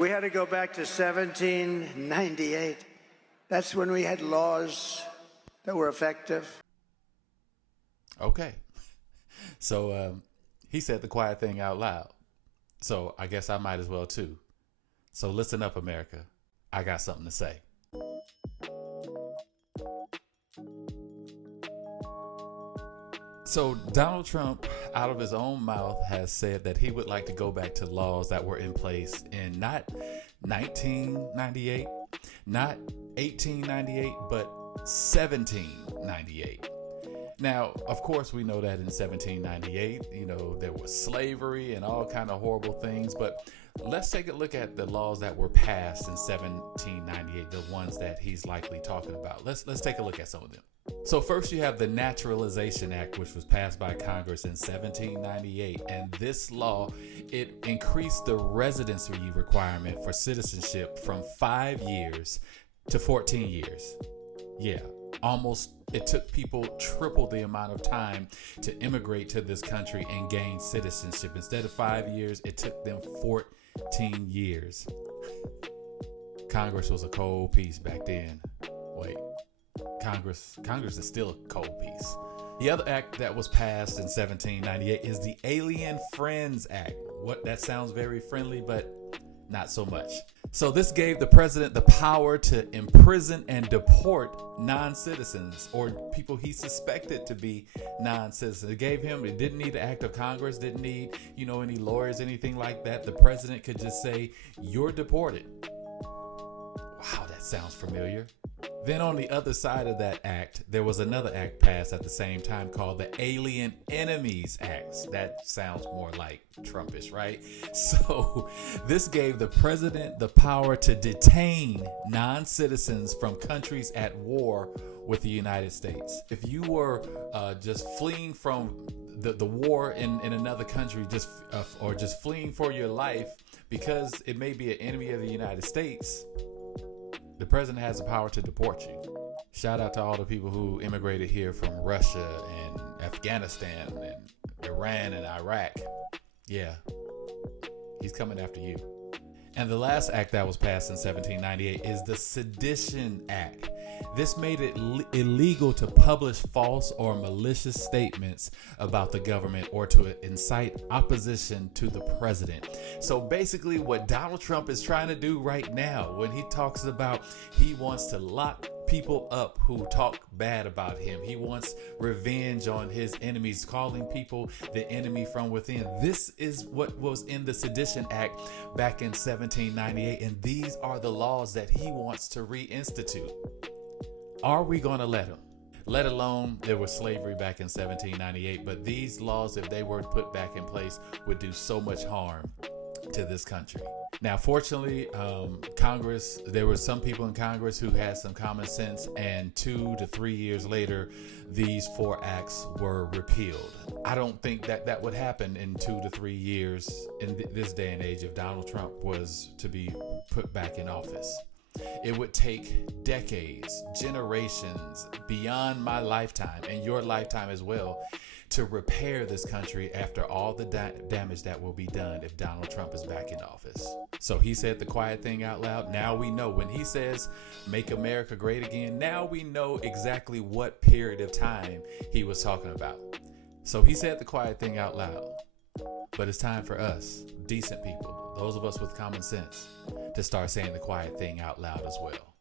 We had to go back to 1798. That's when we had laws that were effective. Okay. So he said the quiet thing out loud. So I guess I might as well too. So listen up, America. I got something to say. So Donald Trump, out of his own mouth, has said that he would like to go back to laws that were in place in not 1998, not 1898, but 1798. Now, of course, we know that in 1798, there was slavery and all kind of horrible things. But let's take a look at the laws that were passed in 1798, the ones that he's likely talking about. Let's take a look at some of them. So first you have the Naturalization Act, which was passed by Congress in 1798. And this law, it increased the residency requirement for citizenship from 5 years to 14 years. Yeah, it took people triple the amount of time to immigrate to this country and gain citizenship. Instead of 5 years, it took them 14 years. Congress was a cold piece back then. Wait. Congress is still a cold piece. The other act that was passed in 1798 is the Alien Friends Act. That sounds very friendly, but not so much. So this gave the president the power to imprison and deport non-citizens or people he suspected to be non-citizens. It didn't need the act of Congress, didn't need, any lawyers, anything like that. The president could just say, you're deported. Wow, that sounds familiar. Then on the other side of that act, there was another act passed at the same time called the Alien Enemies Act. That sounds more like Trumpish, right? So this gave the president the power to detain non-citizens from countries at war with the United States. If you were just fleeing from the war in another country, or just fleeing for your life because it may be an enemy of the United States, the president has the power to deport you. Shout out to all the people who immigrated here from Russia and Afghanistan and Iran and Iraq. Yeah, he's coming after you. And the last act that was passed in 1798 is the Sedition Act. This made it illegal to publish false or malicious statements about the government or to incite opposition to the president. So basically what Donald Trump is trying to do right now when he talks about he wants to lock people up who talk bad about him. He wants revenge on his enemies, calling people the enemy from within. This is what was in the Sedition Act back in 1798, and these are the laws that he wants to reinstitute. Are we going to let him? Let alone there was slavery back in 1798, but these laws, if they were put back in place, would do so much harm to this country. Now, fortunately, there were some people in Congress who had some common sense, and 2 to 3 years later, these 4 acts were repealed. I don't think that would happen in 2 to 3 years in this day and age if Donald Trump was to be put back in office. It would take decades, generations, beyond my lifetime and your lifetime as well, to repair this country after all the damage that will be done if Donald Trump is back in office. So he said the quiet thing out loud. Now we know when he says, make America great again, now we know exactly what period of time he was talking about. So he said the quiet thing out loud, but it's time for us, decent people, those of us with common sense, to start saying the quiet thing out loud as well.